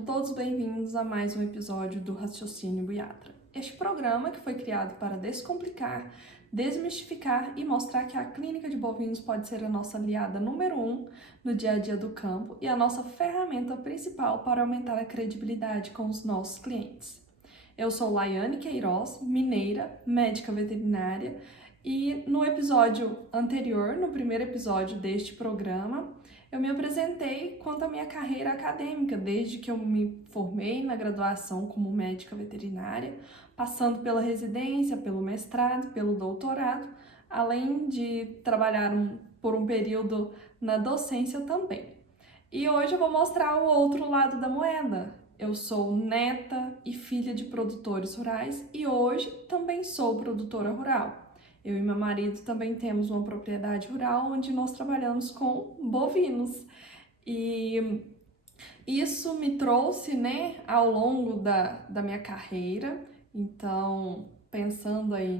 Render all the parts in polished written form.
Sejam todos bem-vindos a mais um episódio do Raciocínio Buiatra. Este programa que foi criado para descomplicar, desmistificar e mostrar que a clínica de bovinos pode ser a nossa aliada número 1 no dia a dia do campo e a nossa ferramenta principal para aumentar a credibilidade com os nossos clientes. Eu sou Laiane Queiroz, mineira, médica veterinária, e no episódio anterior, no primeiro episódio deste programa, eu me apresentei quanto à minha carreira acadêmica, desde que eu me formei na graduação como médica veterinária, passando pela residência, pelo mestrado, pelo doutorado, além de trabalhar por um período na docência também. E hoje eu vou mostrar o outro lado da moeda. Eu sou neta e filha de produtores rurais e hoje também sou produtora rural. Eu e meu marido também temos uma propriedade rural onde nós trabalhamos com bovinos. E isso me trouxe, ao longo da minha carreira. Então, pensando aí,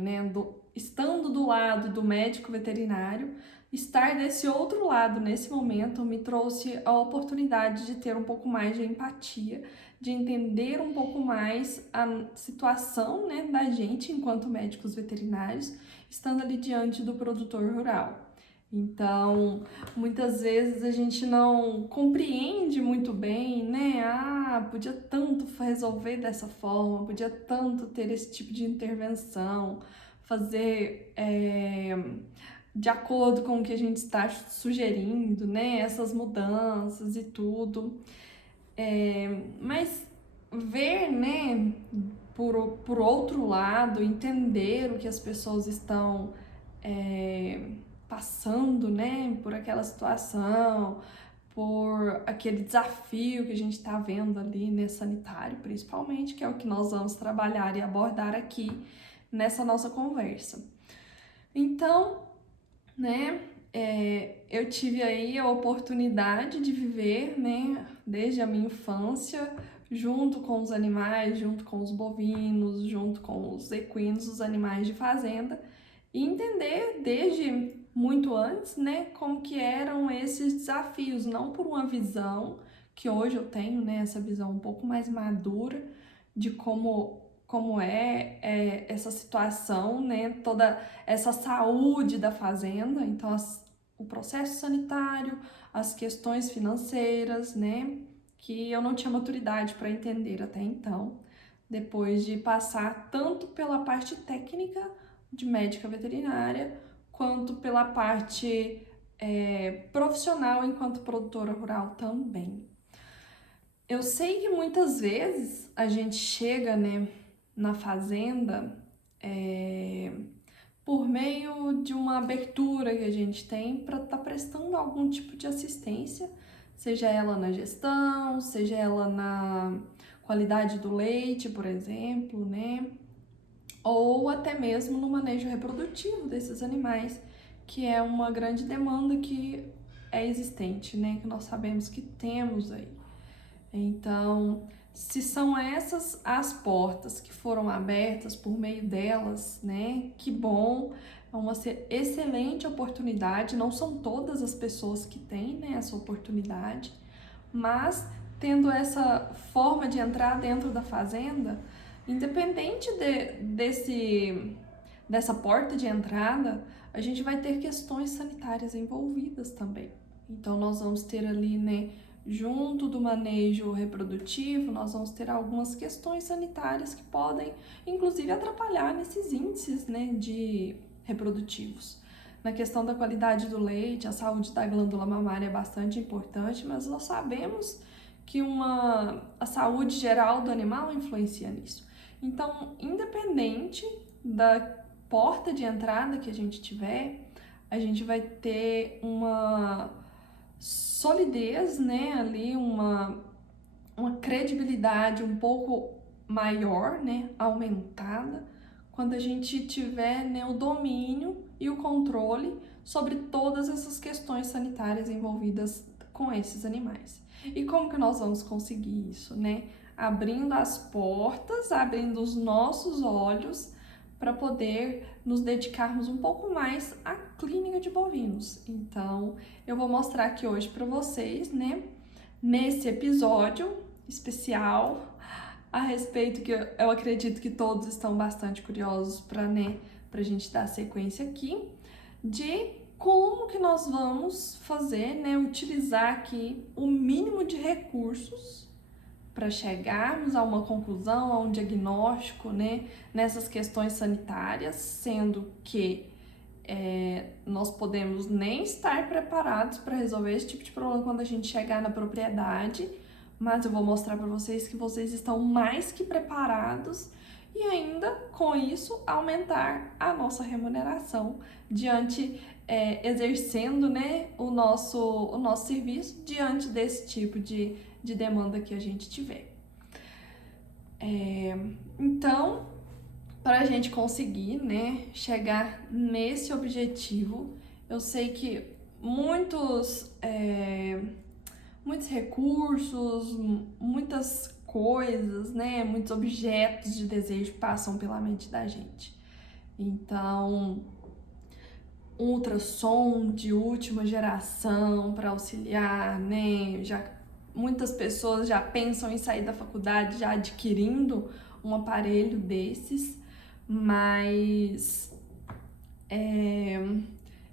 estando do lado do médico veterinário, estar desse outro lado nesse momento me trouxe a oportunidade de ter um pouco mais de empatia, de entender um pouco mais a situação, da gente enquanto médicos veterinários, estando ali diante do produtor rural. Então, muitas vezes a gente não compreende muito bem, podia tanto resolver dessa forma, podia tanto ter esse tipo de intervenção, fazer de acordo com o que a gente está sugerindo, essas mudanças e tudo. Mas ver, por outro lado, entender o que as pessoas estão passando, por aquela situação, por aquele desafio que a gente está vendo ali, sanitário, principalmente, que é o que nós vamos trabalhar e abordar aqui nessa nossa conversa. Então, eu tive aí a oportunidade de viver, desde a minha infância, junto com os animais, junto com os bovinos, junto com os equinos, os animais de fazenda, e entender desde muito antes, como que eram esses desafios, não por uma visão que hoje eu tenho, essa visão um pouco mais madura de como é essa situação, toda essa saúde da fazenda, então o processo sanitário, as questões financeiras, que eu não tinha maturidade para entender até então, depois de passar tanto pela parte técnica de médica veterinária, quanto pela parte profissional enquanto produtora rural também. Eu sei que muitas vezes a gente chega, na fazenda por meio de uma abertura que a gente tem para estar prestando algum tipo de assistência, seja ela na gestão, seja ela na qualidade do leite, por exemplo, ou até mesmo no manejo reprodutivo desses animais, que é uma grande demanda que é existente, que nós sabemos que temos aí. Então, se são essas as portas que foram abertas por meio delas, que bom, é uma excelente oportunidade. Não são todas as pessoas que têm, essa oportunidade, mas tendo essa forma de entrar dentro da fazenda, independente dessa porta de entrada, a gente vai ter questões sanitárias envolvidas também. Então, nós vamos ter ali, junto do manejo reprodutivo, nós vamos ter algumas questões sanitárias que podem, inclusive, atrapalhar nesses índices, de reprodutivos. Na questão da qualidade do leite, a saúde da glândula mamária é bastante importante, mas nós sabemos que a saúde geral do animal influencia nisso. Então, independente da porta de entrada que a gente tiver, a gente vai ter uma solidez, ali, uma credibilidade um pouco maior, aumentada, quando a gente tiver, o domínio e o controle sobre todas essas questões sanitárias envolvidas com esses animais. E como que nós vamos conseguir isso, Abrindo as portas, abrindo os nossos olhos para poder nos dedicarmos um pouco mais à clínica de bovinos. Então, eu vou mostrar aqui hoje para vocês, nesse episódio especial a respeito, que eu acredito que todos estão bastante curiosos para, né, pra gente dar sequência aqui, de como que nós vamos fazer, né, utilizar aqui o mínimo de recursos para chegarmos a uma conclusão, a um diagnóstico, né, nessas questões sanitárias, sendo que nós podemos nem estar preparados para resolver esse tipo de problema quando a gente chegar na propriedade, mas eu vou mostrar para vocês que vocês estão mais que preparados e ainda com isso aumentar a nossa remuneração diante, exercendo, né, o nosso serviço diante desse tipo de demanda que a gente tiver. Então, para a gente conseguir, né, chegar nesse objetivo, eu sei que muitos recursos, muitas coisas, né, muitos objetos de desejo passam pela mente da gente. Então, um ultrassom de última geração para auxiliar, né, muitas pessoas já pensam em sair da faculdade já adquirindo um aparelho desses, mas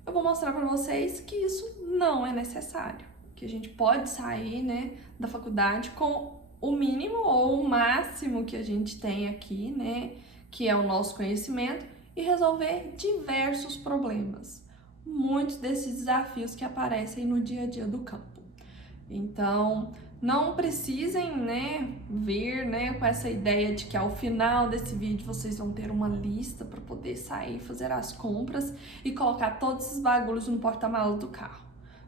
eu vou mostrar para vocês que isso não é necessário, que a gente pode sair, né, da faculdade com o mínimo ou o máximo que a gente tem aqui, né, que é o nosso conhecimento, e resolver diversos problemas, muitos desses desafios que aparecem no dia a dia do campo. Então, não precisem, né, vir, né, com essa ideia de que ao final desse vídeo vocês vão ter uma lista para poder sair, fazer as compras e colocar todos esses bagulhos no porta-malas do carro.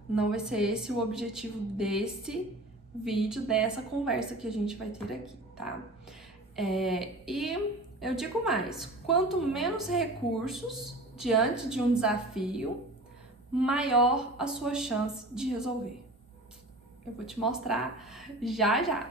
Não vai ser esse o objetivo desse vídeo, dessa conversa que a gente vai ter aqui, tá? E eu digo mais, quanto menos recursos diante de um desafio, maior a sua chance de resolver. Eu vou te mostrar já já.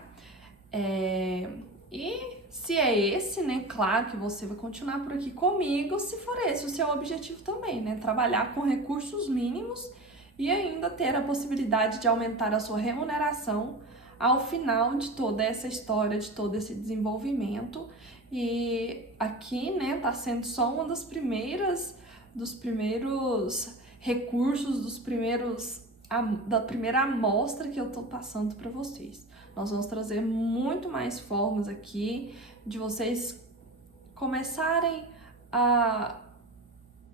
E se é esse, né, claro que você vai continuar por aqui comigo, se for esse o seu objetivo também, né, trabalhar com recursos mínimos e ainda ter a possibilidade de aumentar a sua remuneração ao final de toda essa história, de todo esse desenvolvimento. E aqui, né, tá sendo só uma dos primeiros recursos, da primeira amostra que eu tô passando para vocês. Nós vamos trazer muito mais formas aqui de vocês começarem a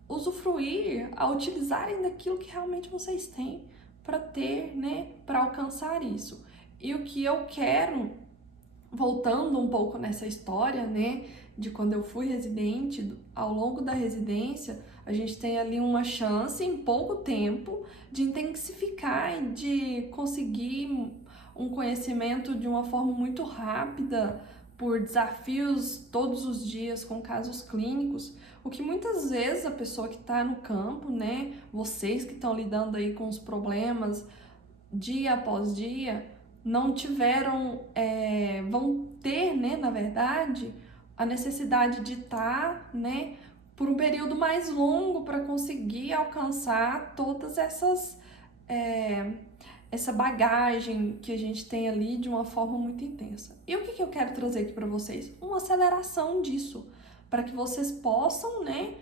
usufruir, a utilizarem daquilo que realmente vocês têm para ter, né, para alcançar isso. E o que eu quero, voltando um pouco nessa história, né, de quando eu fui residente, ao longo da residência, a gente tem ali uma chance em pouco tempo de intensificar e de conseguir um conhecimento de uma forma muito rápida por desafios todos os dias com casos clínicos, o que muitas vezes a pessoa que está no campo, né, vocês que estão lidando aí com os problemas dia após dia, não tiveram, vão ter, né, na verdade, a necessidade de estar, né, por um período mais longo para conseguir alcançar todas essa bagagem que a gente tem ali de uma forma muito intensa. E o que eu quero trazer aqui para vocês? Uma aceleração disso, para que vocês possam, né,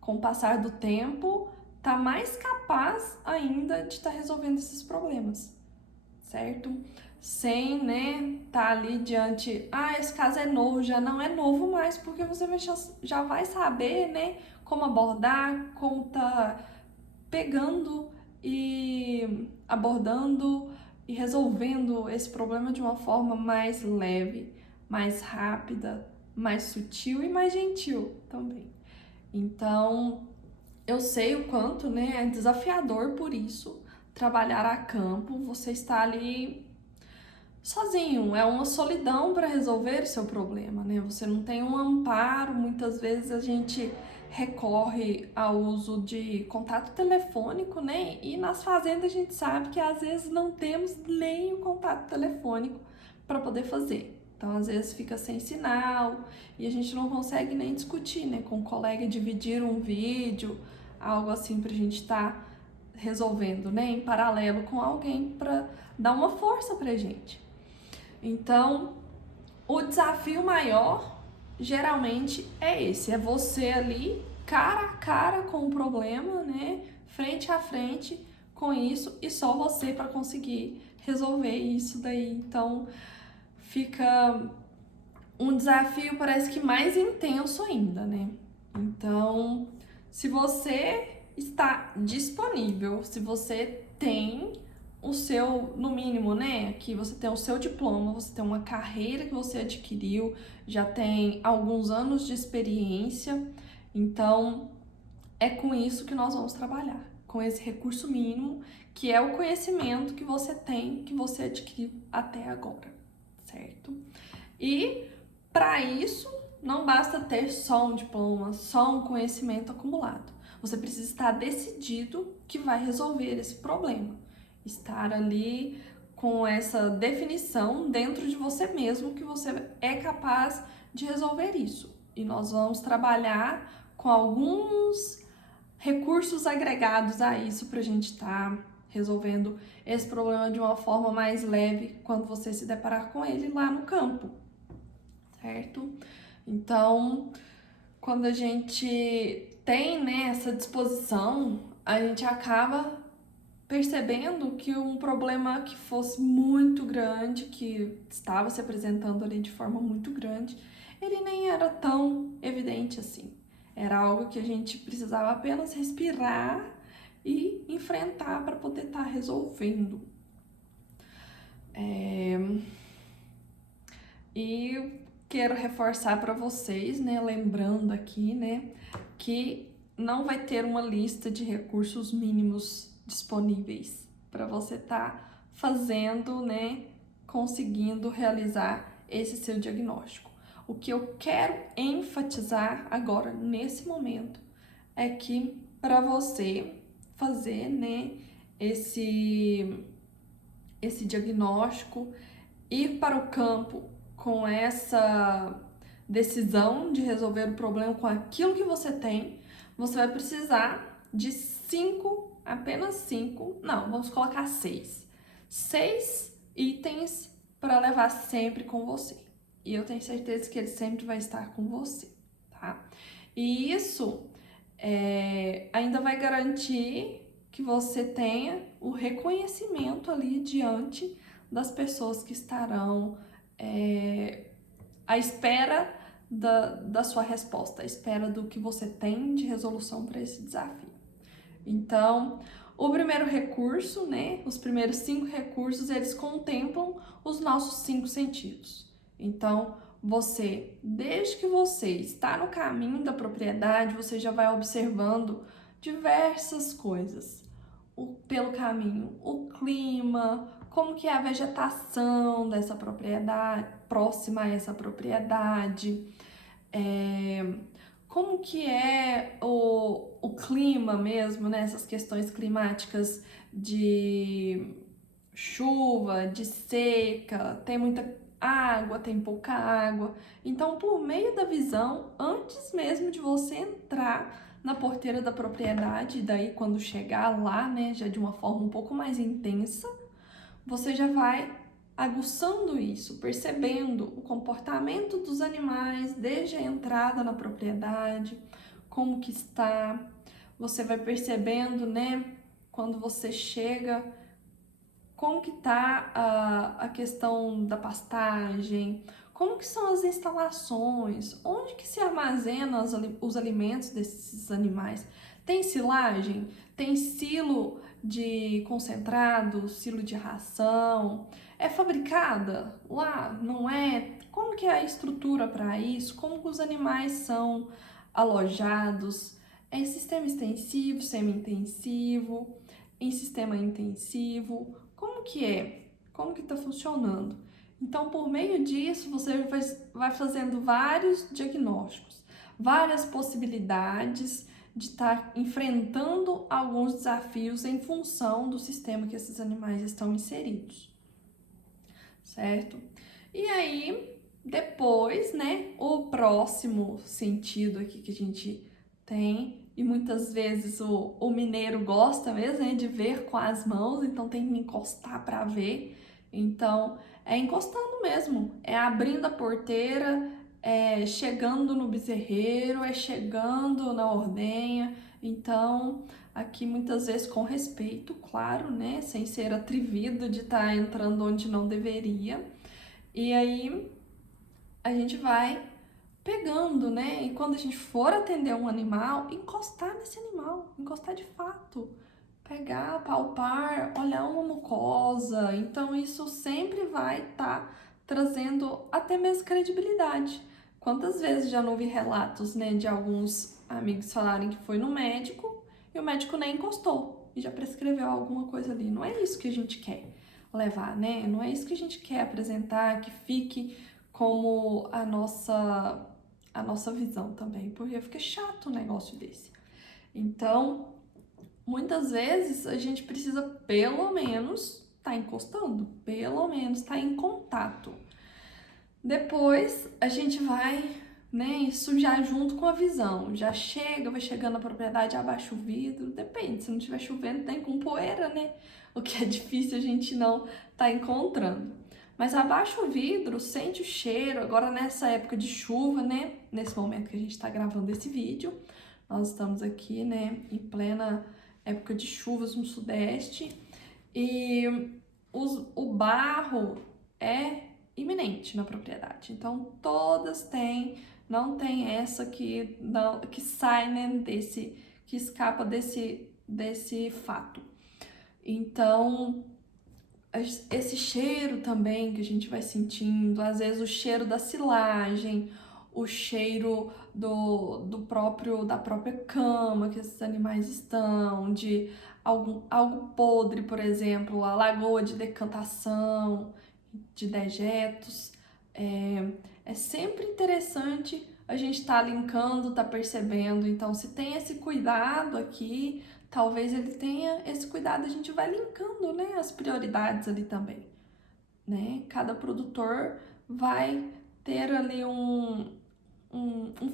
com o passar do tempo, estar mais capaz ainda de estar resolvendo esses problemas, certo? Sem, né, tá ali diante, esse caso é novo, já não é novo mais, porque você já vai saber, né, como abordar, como tá pegando e abordando e resolvendo esse problema de uma forma mais leve, mais rápida, mais sutil e mais gentil também. Então, eu sei o quanto, né, é desafiador por isso, trabalhar a campo, você está ali sozinho, é uma solidão para resolver o seu problema, né? Você não tem um amparo, muitas vezes a gente recorre ao uso de contato telefônico, né? E nas fazendas a gente sabe que às vezes não temos nem o contato telefônico para poder fazer. Então, às vezes fica sem sinal e a gente não consegue nem discutir, né? Com um colega, dividir um vídeo, algo assim para a gente estar resolvendo, né? Em paralelo com alguém para dar uma força para a gente. Então, o desafio maior geralmente é esse, é você ali cara a cara com o problema, né? Frente a frente com isso e só você para conseguir resolver isso daí. Então, fica um desafio parece que mais intenso ainda, né? Então, se você está disponível, se você tem o seu, no mínimo, né? Que você tem o seu diploma, você tem uma carreira que você adquiriu, já tem alguns anos de experiência, então é com isso que nós vamos trabalhar, com esse recurso mínimo, que é o conhecimento que você tem, que você adquiriu até agora, certo? E para isso, não basta ter só um diploma, só um conhecimento acumulado. Você precisa estar decidido que vai resolver esse problema. Estar ali com essa definição dentro de você mesmo que você é capaz de resolver isso. E nós vamos trabalhar com alguns recursos agregados a isso para a gente estar resolvendo esse problema de uma forma mais leve quando você se deparar com ele lá no campo, certo? Então, quando a gente tem, né, essa disposição, a gente acaba percebendo que um problema que fosse muito grande, que estava se apresentando ali de forma muito grande, ele nem era tão evidente assim. Era algo que a gente precisava apenas respirar e enfrentar para poder estar resolvendo. E quero reforçar para vocês, né, lembrando aqui, né, que não vai ter uma lista de recursos mínimos disponíveis para você estar fazendo, né, conseguindo realizar esse seu diagnóstico. O que eu quero enfatizar agora nesse momento é que para você fazer, né, esse diagnóstico, ir para o campo com essa decisão de resolver o problema com aquilo que você tem, você vai precisar de apenas 5, não, vamos colocar 6 itens para levar sempre com você. E eu tenho certeza que ele sempre vai estar com você, tá? E isso ainda vai garantir que você tenha o reconhecimento ali diante das pessoas que estarão à espera da sua resposta, à espera do que você tem de resolução para esse desafio. Então, o primeiro recurso, né, os primeiros 5 recursos, eles contemplam os nossos 5 sentidos. Então, desde que você está no caminho da propriedade, você já vai observando diversas coisas pelo caminho, o clima, como que é a vegetação dessa propriedade, próxima a essa propriedade, como que é o clima mesmo, né? Essas questões climáticas de chuva, de seca, tem muita água, tem pouca água. Então, por meio da visão, antes mesmo de você entrar na porteira da propriedade, daí quando chegar lá, né, já de uma forma um pouco mais intensa, você já vai aguçando isso, percebendo o comportamento dos animais desde a entrada na propriedade, como que está. Você vai percebendo, né, quando você chega, como que tá a questão da pastagem, como que são as instalações, onde que se armazenam os alimentos desses animais. Tem silagem? Tem silo de concentrado, silo de ração? É fabricada lá? Não é? Como que é a estrutura para isso? Como que os animais são alojados? É em sistema extensivo, semi-intensivo, em sistema intensivo? Como que é? Como que está funcionando? Então, por meio disso, você vai fazendo vários diagnósticos, várias possibilidades de estar enfrentando alguns desafios em função do sistema que esses animais estão inseridos, certo? E aí, depois, né, o próximo sentido aqui que a gente tem, e muitas vezes o mineiro gosta mesmo, né, de ver com as mãos, então tem que encostar para ver. Então, é encostando mesmo, é abrindo a porteira, é chegando no bezerreiro, é chegando na ordenha. Então, aqui muitas vezes com respeito, claro, né? Sem ser atrevido de estar entrando onde não deveria. E aí a gente vai pegando, né? E quando a gente for atender um animal, encostar nesse animal, encostar de fato. Pegar, palpar, olhar uma mucosa. Então, isso sempre vai estar trazendo até mesmo credibilidade. Quantas vezes já não vi relatos, né, de alguns amigos falarem que foi no médico e o médico nem encostou e já prescreveu alguma coisa ali. Não é isso que a gente quer levar, né? Não é isso que a gente quer apresentar, que fique como a nossa visão também, porque fica chato um negócio desse. Então, muitas vezes a gente precisa pelo menos estar encostando, pelo menos estar em contato. Depois a gente vai, né, isso já junto com a visão. Já chega, vai chegando na propriedade, abaixa o vidro, depende, se não estiver chovendo, tem com poeira, né? O que é difícil a gente não tá encontrando. Mas abaixa o vidro, sente o cheiro. Agora nessa época de chuva, né? Nesse momento que a gente está gravando esse vídeo, nós estamos aqui, né, em plena época de chuvas no Sudeste e o barro é iminente na propriedade. Então todas têm, não tem essa que não, que sai, né, que escapa desse fato. Então esse cheiro também que a gente vai sentindo, às vezes o cheiro da silagem, o cheiro da própria cama que esses animais estão, de algo podre, por exemplo, a lagoa de decantação, de dejetos. É sempre interessante a gente estar linkando, estar percebendo. Então, se tem esse cuidado aqui, talvez ele tenha esse cuidado, a gente vai linkando, né, as prioridades ali também, né? Cada produtor vai ter ali um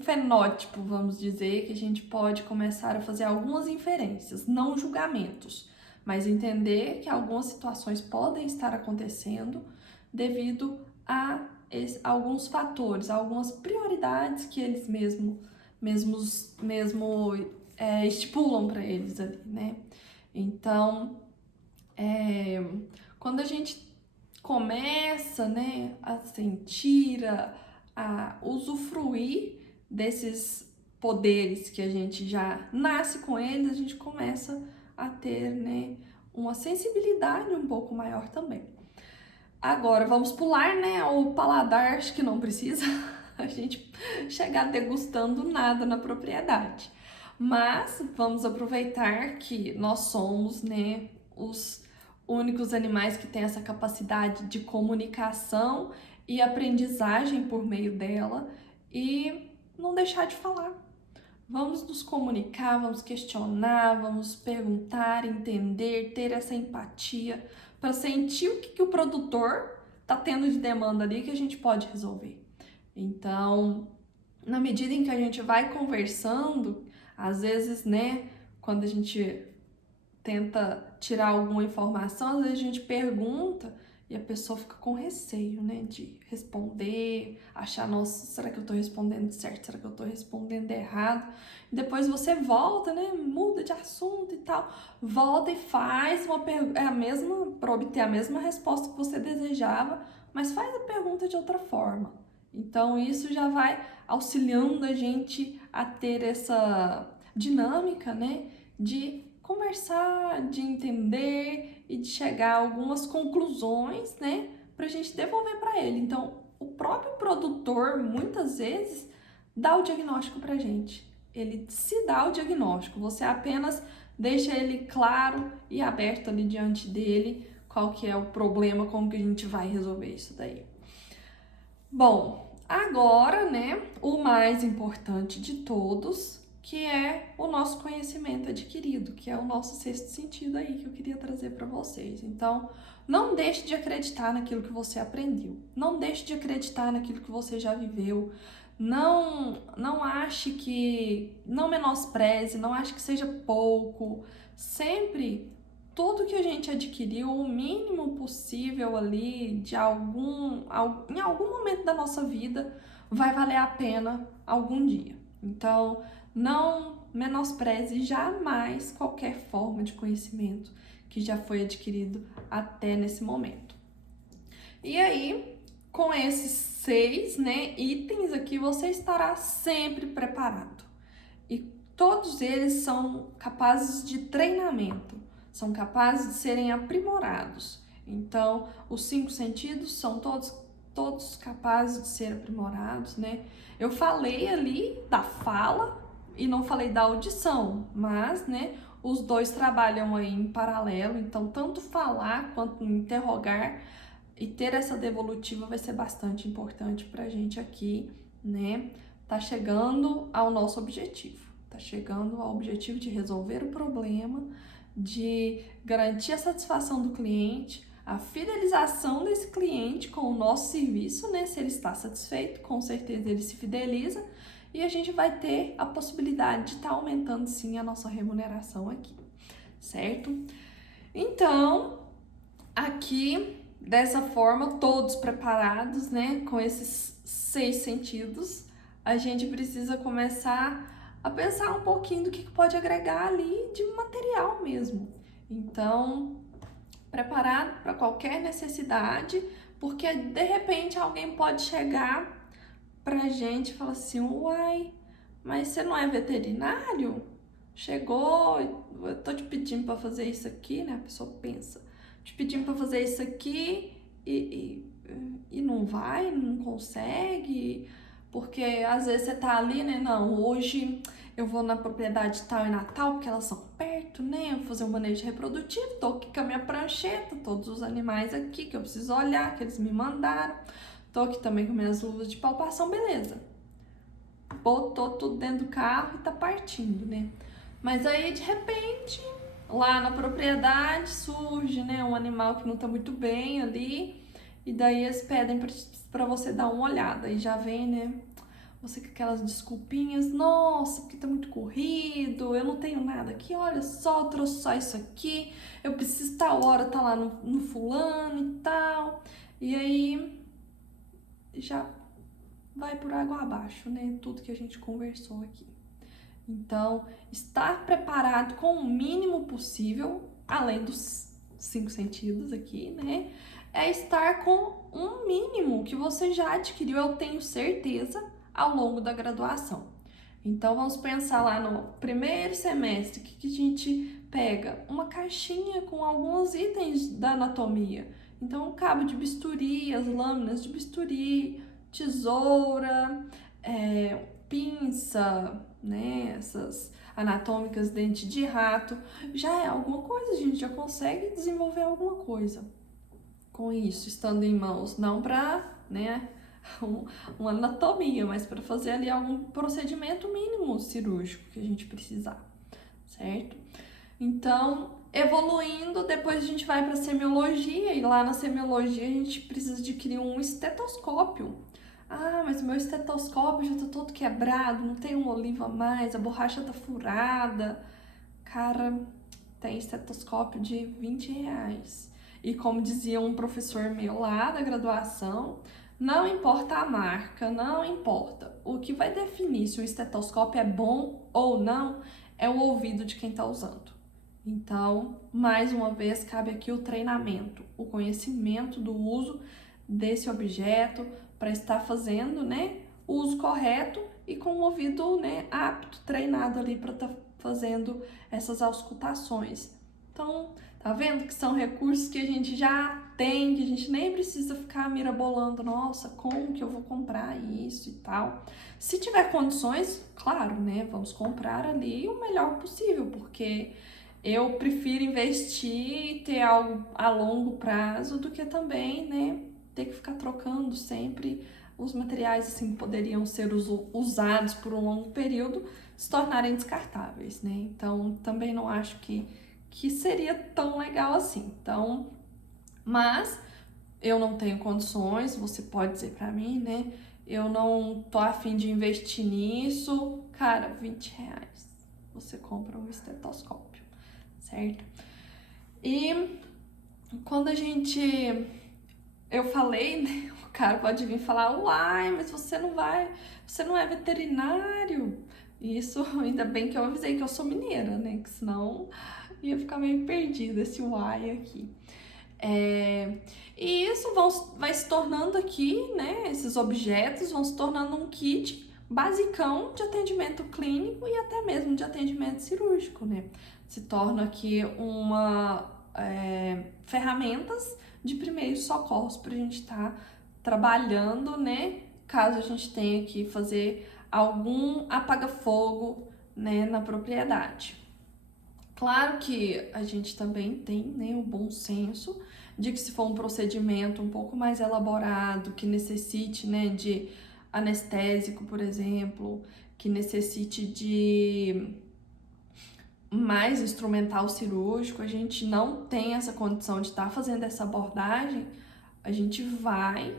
fenótipo, vamos dizer, que a gente pode começar a fazer algumas inferências, não julgamentos, mas entender que algumas situações podem estar acontecendo devido a alguns fatores, algumas prioridades que eles mesmos estipulam para eles ali, né? Então, quando a gente começa, né, a sentir, a usufruir desses poderes que a gente já nasce com eles, a gente começa a ter, né, uma sensibilidade um pouco maior também. Agora, vamos pular, né, o paladar, acho que não precisa a gente chegar degustando nada na propriedade. Mas vamos aproveitar que nós somos, né, os únicos animais que têm essa capacidade de comunicação e aprendizagem por meio dela e não deixar de falar. Vamos nos comunicar, vamos questionar, vamos perguntar, entender, ter essa empatia para sentir o que o produtor está tendo de demanda ali que a gente pode resolver. Então, na medida em que a gente vai conversando, às vezes, né, quando a gente tenta tirar alguma informação, às vezes a gente pergunta e a pessoa fica com receio, né, de responder, achar, nossa, será que eu tô respondendo certo? Será que eu tô respondendo errado? Depois você volta, né, muda de assunto e tal, volta e faz uma pergunta, para obter a mesma resposta que você desejava, mas faz a pergunta de outra forma. Então isso já vai auxiliando a gente a ter essa dinâmica, né, de conversar, de entender e de chegar a algumas conclusões, né, para a gente devolver para ele. Então, o próprio produtor, muitas vezes, dá o diagnóstico para a gente. Ele se dá o diagnóstico, você apenas deixa ele claro e aberto ali diante dele qual que é o problema, como que a gente vai resolver isso daí. Bom, agora, né, o mais importante de todos, que é o nosso conhecimento adquirido, que é o nosso sexto sentido aí que eu queria trazer para vocês. Então, não deixe de acreditar naquilo que você aprendeu, não deixe de acreditar naquilo que você já viveu, não ache que, não menospreze, não ache que seja pouco, sempre tudo que a gente adquiriu, o mínimo possível ali em algum momento da nossa vida, vai valer a pena algum dia. Então, não menospreze jamais qualquer forma de conhecimento que já foi adquirido até nesse momento. E aí, com esses 6, né, itens aqui, você estará sempre preparado. E todos eles são capazes de treinamento, são capazes de serem aprimorados. Então, os 5 sentidos são todos capazes de ser aprimorados, né? Eu falei ali da fala e não falei da audição, mas, né, os dois trabalham aí em paralelo, então tanto falar quanto interrogar e ter essa devolutiva vai ser bastante importante pra gente aqui, né? Tá chegando ao nosso objetivo, tá chegando ao objetivo de resolver o problema, de garantir a satisfação do cliente, a fidelização desse cliente com o nosso serviço, né? Se ele está satisfeito, com certeza ele se fideliza e a gente vai ter a possibilidade de estar aumentando sim a nossa remuneração aqui, certo? Então, aqui dessa forma, todos preparados, né, com esses 6 sentidos, a gente precisa começar a pensar um pouquinho do que pode agregar ali de material mesmo. Então, preparado para qualquer necessidade, porque de repente alguém pode chegar pra gente e falar assim: uai, mas você não é veterinário? Chegou, eu tô te pedindo para fazer isso aqui, né? A pessoa pensa, te pedindo para fazer isso aqui e não vai, não consegue, porque às vezes você tá ali, né? Não, hoje eu vou na propriedade tal e Natal, porque elas são perto, né? Eu vou fazer um manejo reprodutivo, tô aqui com a minha prancheta, todos os animais aqui que eu preciso olhar, que eles me mandaram. Tô aqui também com minhas luvas de palpação, beleza. Botou tudo dentro do carro e tá partindo, né? Mas aí, de repente, lá na propriedade surge, né, um animal que não tá muito bem ali, e daí eles pedem pra você dar uma olhada, e já vem, né, você com aquelas desculpinhas: nossa, porque tá muito corrido, eu não tenho nada aqui, olha só, eu trouxe só isso aqui, eu preciso tal hora tá lá no fulano e tal, e aí já vai por água abaixo, né, tudo que a gente conversou aqui. Então, estar preparado com o mínimo possível, além dos 5 sentidos aqui, né? É estar com um mínimo que você já adquiriu, eu tenho certeza, ao longo da graduação. Então, vamos pensar lá no primeiro semestre, que a gente pega uma caixinha com alguns itens da anatomia. Então, o cabo de bisturi, as lâminas de bisturi, tesoura, pinça, né, essas anatômicas, dente de rato, já é alguma coisa, a gente já consegue desenvolver alguma coisa com isso, estando em mãos, não para, né, uma anatomia, mas para fazer ali algum procedimento mínimo cirúrgico que a gente precisar, certo? Então, evoluindo, depois a gente vai para semiologia, e lá na semiologia a gente precisa adquirir um estetoscópio. Ah, mas o meu estetoscópio já tá todo quebrado, não tem um olivo a mais, a borracha tá furada. Cara, tem estetoscópio de R$ 20. E como dizia um professor meu lá da graduação, não importa a marca, não importa. O que vai definir se o estetoscópio é bom ou não é o ouvido de quem tá usando. Então, mais uma vez, cabe aqui o treinamento, o conhecimento do uso desse objeto para estar fazendo, né, o uso correto e com o ouvido, né, apto, treinado ali para estar fazendo essas auscultações. Então, tá vendo que são recursos que a gente já tem, que a gente nem precisa ficar mirabolando, nossa, como que eu vou comprar isso e tal. Se tiver condições, claro, né, vamos comprar ali o melhor possível, porque eu prefiro investir e ter algo a longo prazo do que também, né, ter que ficar trocando sempre os materiais assim que poderiam ser usados por um longo período se tornarem descartáveis, né? Então, também não acho que seria tão legal assim. Então, mas eu não tenho condições, você pode dizer pra mim, né? Eu não tô a fim de investir nisso. Cara, R$ 20. Você compra um estetoscópio, certo? E quando eu falei, né, o cara pode vir falar, uai, mas você não é veterinário. Isso, ainda bem que eu avisei que eu sou mineira, né, que senão ia ficar meio perdido esse uai aqui. E isso vai se tornando aqui, né, esses objetos vão se tornando um kit basicão de atendimento clínico e até mesmo de atendimento cirúrgico, né? Se torna aqui ferramentas de primeiros socorros para a gente estar trabalhando, né? Caso a gente tenha que fazer algum apaga-fogo, né, na propriedade. Claro que a gente também tem, né, o bom senso de que se for um procedimento um pouco mais elaborado, que necessite, né, de anestésico, por exemplo, que necessite de mais instrumental cirúrgico, a gente não tem essa condição de estar fazendo essa abordagem, a gente vai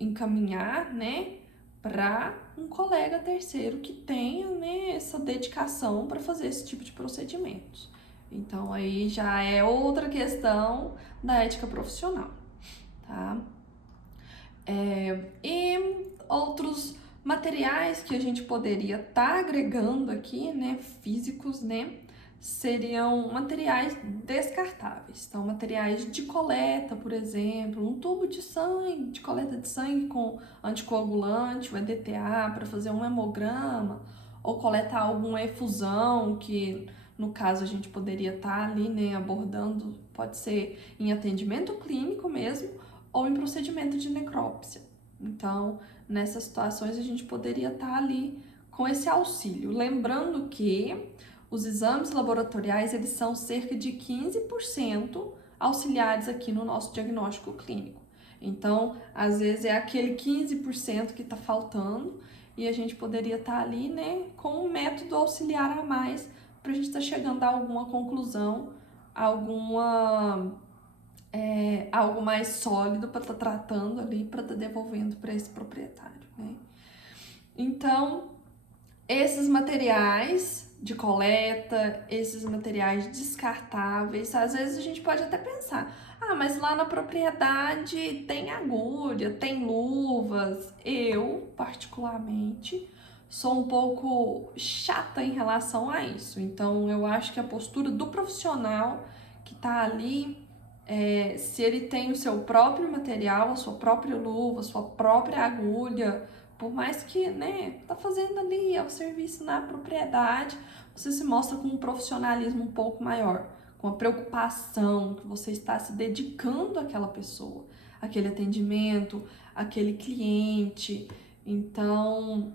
encaminhar, né, para um colega terceiro que tenha, né, essa dedicação para fazer esse tipo de procedimentos. Então aí já é outra questão da ética profissional, tá? E outros materiais que a gente poderia estar agregando aqui, né, físicos, né, seriam materiais descartáveis. Então, materiais de coleta, por exemplo, um tubo de sangue, de coleta de sangue com anticoagulante, o EDTA, para fazer um hemograma, ou coletar alguma efusão, que no caso a gente poderia estar ali, né, abordando, pode ser em atendimento clínico mesmo, ou em procedimento de necrópsia. Então, nessas situações, a gente poderia estar ali com esse auxílio. Lembrando que os exames laboratoriais, eles são cerca de 15% auxiliares aqui no nosso diagnóstico clínico. Então, às vezes é aquele 15% que está faltando e a gente poderia estar ali, né, com um método auxiliar a mais para a gente estar chegando a alguma conclusão, algo mais sólido para estar tratando ali, para estar devolvendo para esse proprietário, né? Então, esses materiais de coleta, esses materiais descartáveis, às vezes a gente pode até pensar, mas lá na propriedade tem agulha, tem luvas. Eu, particularmente, sou um pouco chata em relação a isso. Então, eu acho que a postura do profissional que está ali, se ele tem o seu próprio material, a sua própria luva, a sua própria agulha, por mais que, né, tá fazendo ali o serviço na propriedade, você se mostra com um profissionalismo um pouco maior, com a preocupação que você está se dedicando àquela pessoa, aquele atendimento, aquele cliente. Então,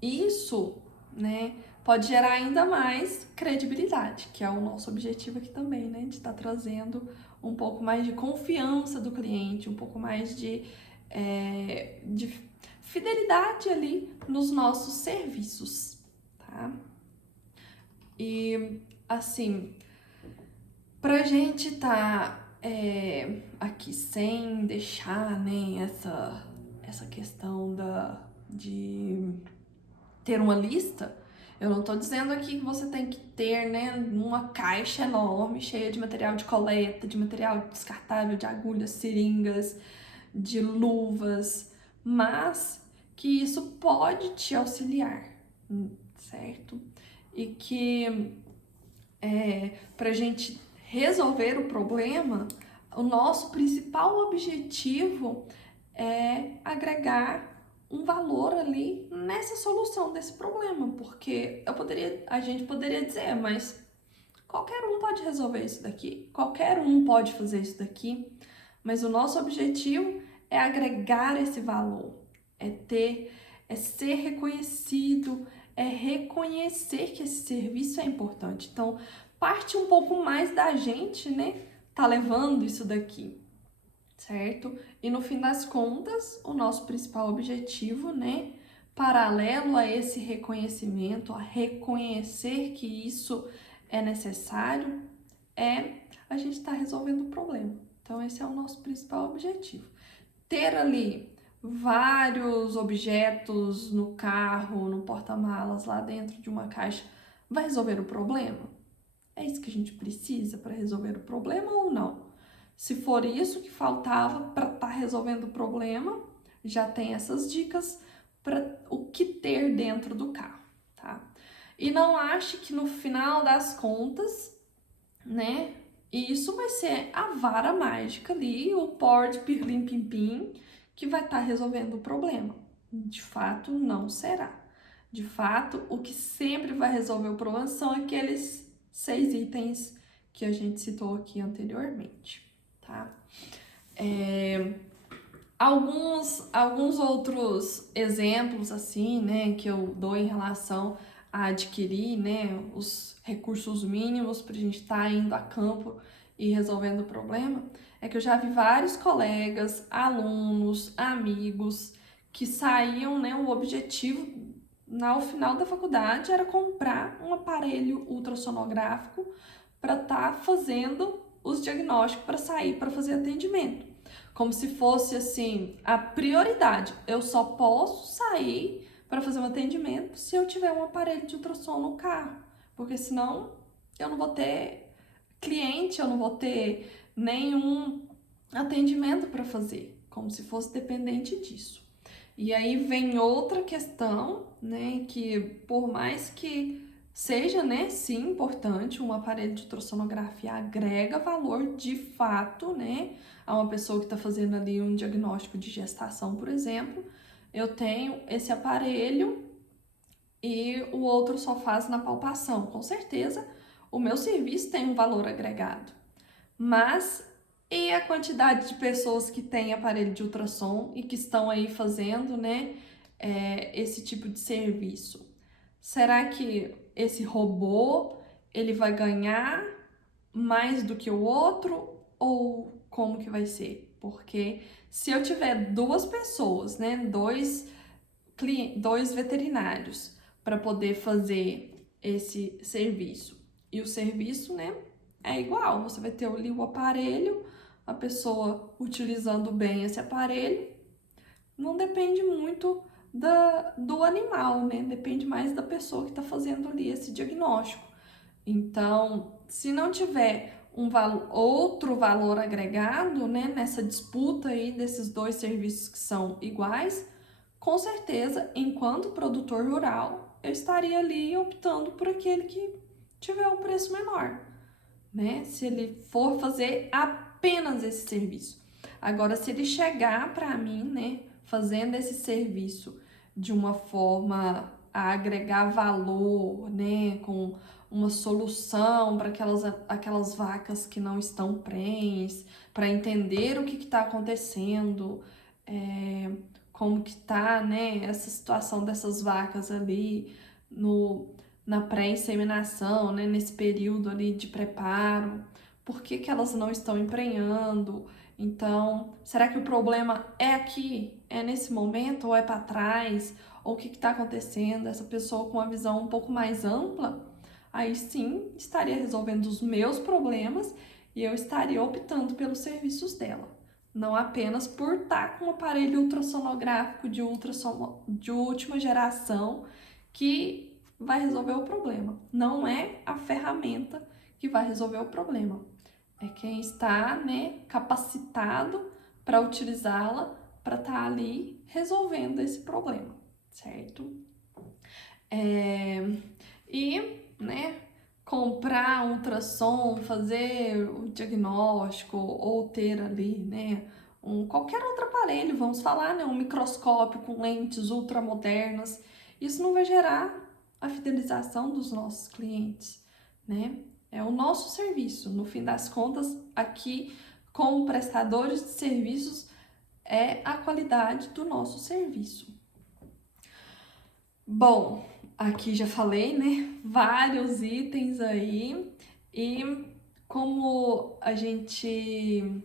isso, né, pode gerar ainda mais credibilidade, que é o nosso objetivo aqui também, né, de estar trazendo um pouco mais de confiança do cliente, um pouco mais de fidelidade ali nos nossos serviços, tá? E, assim, pra gente aqui sem deixar, né, essa questão de ter uma lista, eu não tô dizendo aqui que você tem que ter, né, uma caixa enorme cheia de material de coleta, de material descartável, de agulhas, seringas, de luvas, mas que isso pode te auxiliar, certo? E que para a gente resolver o problema, o nosso principal objetivo é agregar um valor ali nessa solução desse problema, porque a gente poderia dizer, mas qualquer um pode resolver isso daqui, qualquer um pode fazer isso daqui, mas o nosso objetivo é agregar esse valor, é ser reconhecido, é reconhecer que esse serviço é importante. Então, parte um pouco mais da gente, né, tá levando isso daqui, certo? E no fim das contas, o nosso principal objetivo, né, paralelo a esse reconhecimento, a reconhecer que isso é necessário, a gente estar resolvendo o problema. Então, esse é o nosso principal objetivo. Ter ali vários objetos no carro, no porta-malas, lá dentro de uma caixa, vai resolver o problema? É isso que a gente precisa para resolver o problema ou não? Se for isso que faltava para estar resolvendo o problema, já tem essas dicas para o que ter dentro do carro, tá? E não ache que no final das contas, né, isso vai ser a vara mágica ali, o pó de pirlim-pim-pim, que vai estar resolvendo o problema. De fato, não será. De fato, o que sempre vai resolver o problema são aqueles 6 itens que a gente citou aqui anteriormente, tá? Alguns outros exemplos, assim, né, que eu dou em relação a adquirir, né, os recursos mínimos para a gente estar indo a campo e resolvendo o problema, é que eu já vi vários colegas, alunos, amigos, que saíam, né, o objetivo ao final da faculdade era comprar um aparelho ultrassonográfico para estar fazendo os diagnósticos para sair para fazer atendimento. Como se fosse assim, a prioridade. Eu só posso sair para fazer um atendimento se eu tiver um aparelho de ultrassom no carro, porque senão eu não vou ter cliente, eu não vou ter nenhum atendimento para fazer, como se fosse dependente disso. E aí vem outra questão, né, que por mais que seja, né, sim, importante, um aparelho de ultrassonografia agrega valor de fato, né, a uma pessoa que está fazendo ali um diagnóstico de gestação, por exemplo. Eu tenho esse aparelho e o outro só faz na palpação. Com certeza, o meu serviço tem um valor agregado. Mas e a quantidade de pessoas que têm aparelho de ultrassom e que estão aí fazendo, né, esse tipo de serviço? Será que esse robô ele vai ganhar mais do que o outro ou como que vai ser? Porque se eu tiver duas pessoas, né, dois veterinários para poder fazer esse serviço e o serviço, né, é igual, você vai ter ali o aparelho, a pessoa utilizando bem esse aparelho, não depende muito do animal, né? Depende mais da pessoa que está fazendo ali esse diagnóstico. Então, se não tiver outro valor agregado, né, nessa disputa aí desses dois serviços que são iguais, com certeza, enquanto produtor rural, eu estaria ali optando por aquele que tiver um preço menor, né? Se ele for fazer apenas esse serviço. Agora, se ele chegar para mim, né, fazendo esse serviço de uma forma a agregar valor, né, com uma solução para aquelas vacas que não estão prenhes, para entender o que está acontecendo, como que tá, né, essa situação dessas vacas ali na pré-inseminação, né, nesse período ali de preparo, por que que elas não estão emprenhando? Então, será que o problema é aqui, é nesse momento, ou é para trás? Ou o que está acontecendo? Essa pessoa com uma visão um pouco mais ampla, aí sim estaria resolvendo os meus problemas e eu estaria optando pelos serviços dela. Não apenas por estar com um aparelho ultrassonográfico de última geração que vai resolver o problema. Não é a ferramenta que vai resolver o problema. É quem está, né, capacitado para utilizá-la para estar ali resolvendo esse problema, certo? E, né, comprar um ultrassom, fazer o diagnóstico ou ter ali, né, qualquer outro aparelho, vamos falar, né, um microscópio com lentes ultramodernas, isso não vai gerar a fidelização dos nossos clientes, né? É o nosso serviço. No fim das contas, aqui, como prestadores de serviços, é a qualidade do nosso serviço. Bom, aqui já falei, né? Vários itens aí. E como a gente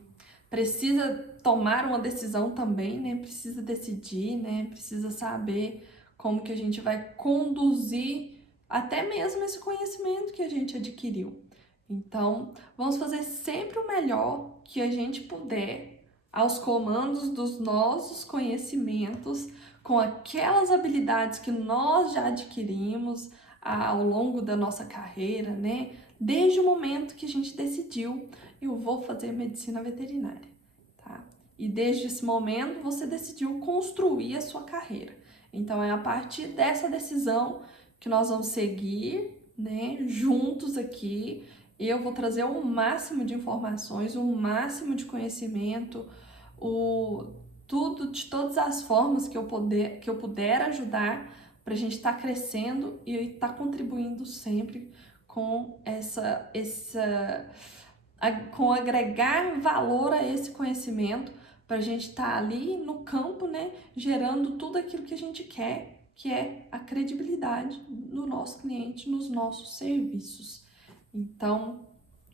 precisa tomar uma decisão também, né? Precisa decidir, né? Precisa saber como que a gente vai conduzir até mesmo esse conhecimento que a gente adquiriu. Então, vamos fazer sempre o melhor que a gente puder aos comandos dos nossos conhecimentos, com aquelas habilidades que nós já adquirimos ao longo da nossa carreira, né? desde o momento que a gente decidiu, eu vou fazer medicina veterinária, tá? E desde esse momento você decidiu construir a sua carreira. Então é a partir dessa decisão que nós vamos seguir, né, juntos aqui. Eu vou trazer o máximo de informações, o máximo de conhecimento, tudo de todas as formas que eu puder ajudar para a gente estar crescendo e estar contribuindo sempre com com agregar valor a esse conhecimento para a gente estar ali no campo, né, gerando tudo aquilo que a gente quer, que é a credibilidade no nosso cliente, nos nossos serviços. Então,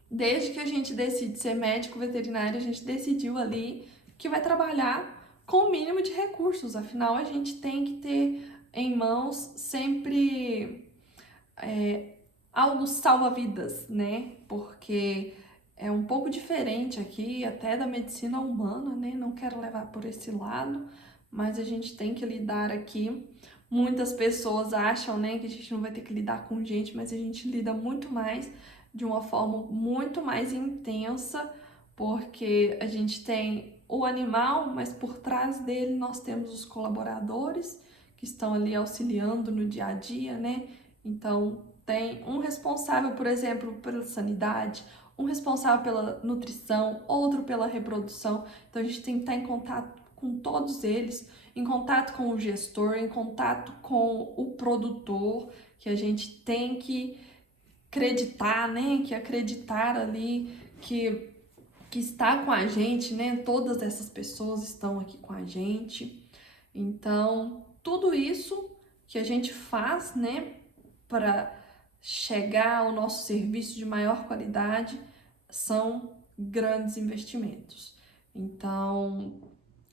desde que a gente decide ser médico veterinário, a gente decidiu ali que vai trabalhar com o mínimo de recursos, afinal a gente tem que ter em mãos sempre algo salva-vidas, né? Porque é um pouco diferente aqui, até da medicina humana, né? Não quero levar por esse lado, mas a gente tem que lidar aqui. Muitas pessoas acham, né, que a gente não vai ter que lidar com gente, mas a gente lida muito mais, de uma forma muito mais intensa, porque a gente tem o animal, mas por trás dele nós temos os colaboradores que estão ali auxiliando no dia a dia, né? Então, tem um responsável, por exemplo, pela sanidade, um responsável pela nutrição, outro pela reprodução. Então, a gente tem que estar em contato com todos eles, em contato com o gestor, em contato com o produtor, que a gente tem que acreditar, né? Que acreditar ali que está com a gente, né? Todas essas pessoas estão aqui com a gente. Então, tudo isso que a gente faz, né, para chegar ao nosso serviço de maior qualidade são grandes investimentos. Então,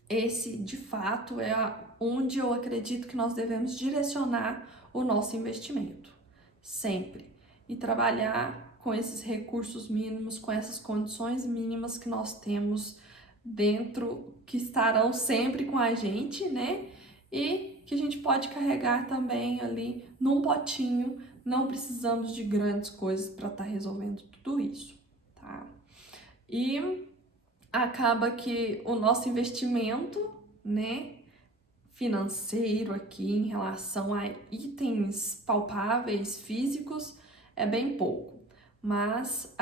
esse de fato é onde eu acredito que nós devemos direcionar o nosso investimento, sempre. E trabalhar com esses recursos mínimos, com essas condições mínimas que nós temos dentro, que estarão sempre com a gente, né? E que a gente pode carregar também ali num potinho. Não precisamos de grandes coisas para estar resolvendo tudo isso, tá? E acaba que o nosso investimento, né, financeiro aqui em relação a itens palpáveis, físicos, é bem pouco. Mas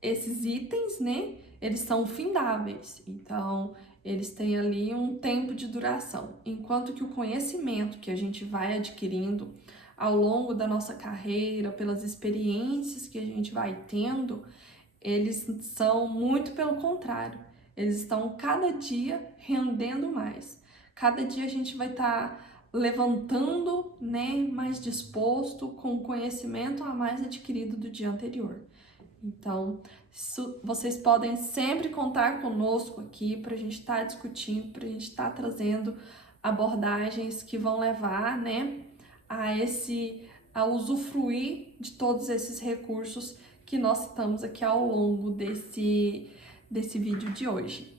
esses itens, né, eles são findáveis. Então, eles têm ali um tempo de duração. Enquanto que o conhecimento que a gente vai adquirindo ao longo da nossa carreira, pelas experiências que a gente vai tendo, eles são muito pelo contrário. Eles estão cada dia rendendo mais. Cada dia a gente vai estar levantando, né, mais disposto, com conhecimento a mais adquirido do dia anterior. Então, vocês podem sempre contar conosco aqui para a gente estar discutindo, para a gente estar trazendo abordagens que vão levar, né, a usufruir de todos esses recursos que nós citamos aqui ao longo desse vídeo de hoje.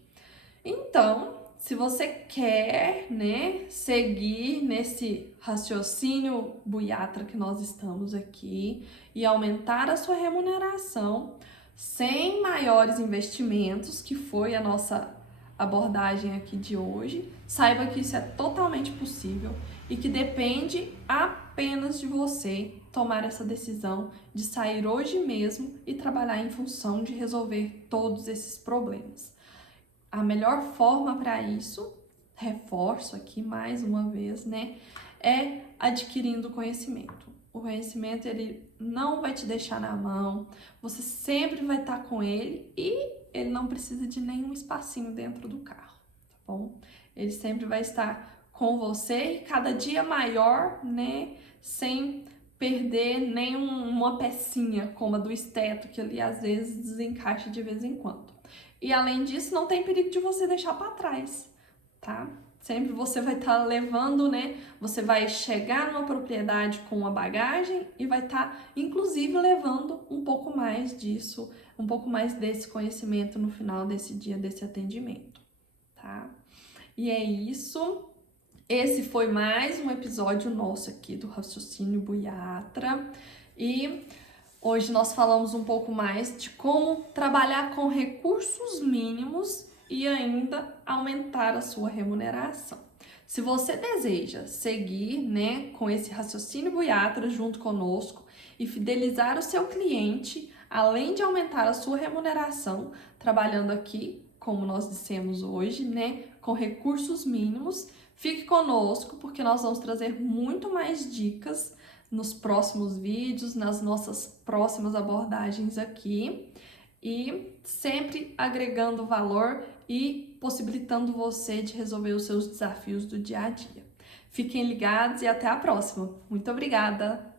Então, se você quer, né, seguir nesse raciocínio buiatra que nós estamos aqui e aumentar a sua remuneração sem maiores investimentos, que foi a nossa abordagem aqui de hoje, saiba que isso é totalmente possível e que depende apenas de você tomar essa decisão de sair hoje mesmo e trabalhar em função de resolver todos esses problemas. A melhor forma para isso, reforço aqui mais uma vez, né, é adquirindo conhecimento. O conhecimento, ele não vai te deixar na mão, você sempre vai estar com ele e ele não precisa de nenhum espacinho dentro do carro, tá bom? Ele sempre vai estar com você e cada dia maior, né, sem perder nenhuma pecinha, como a do esteto, que ali às vezes desencaixa de vez em quando. E além disso, não tem perigo de você deixar para trás, tá? Sempre você vai estar levando, né? Você vai chegar numa propriedade com uma bagagem e vai estar, inclusive, levando um pouco mais disso, um pouco mais desse conhecimento no final desse dia, desse atendimento, tá? E é isso. Esse foi mais um episódio nosso aqui do Raciocínio Buiatra. E Hoje nós falamos um pouco mais de como trabalhar com recursos mínimos e ainda aumentar a sua remuneração. Se você deseja seguir, com esse raciocínio Buiatra junto conosco e fidelizar o seu cliente, além de aumentar a sua remuneração, trabalhando aqui, como nós dissemos hoje, com recursos mínimos, fique conosco porque nós vamos trazer muito mais dicas nos próximos vídeos, nas nossas próximas abordagens aqui e sempre agregando valor e possibilitando você de resolver os seus desafios do dia a dia. Fiquem ligados e até a próxima. Muito obrigada!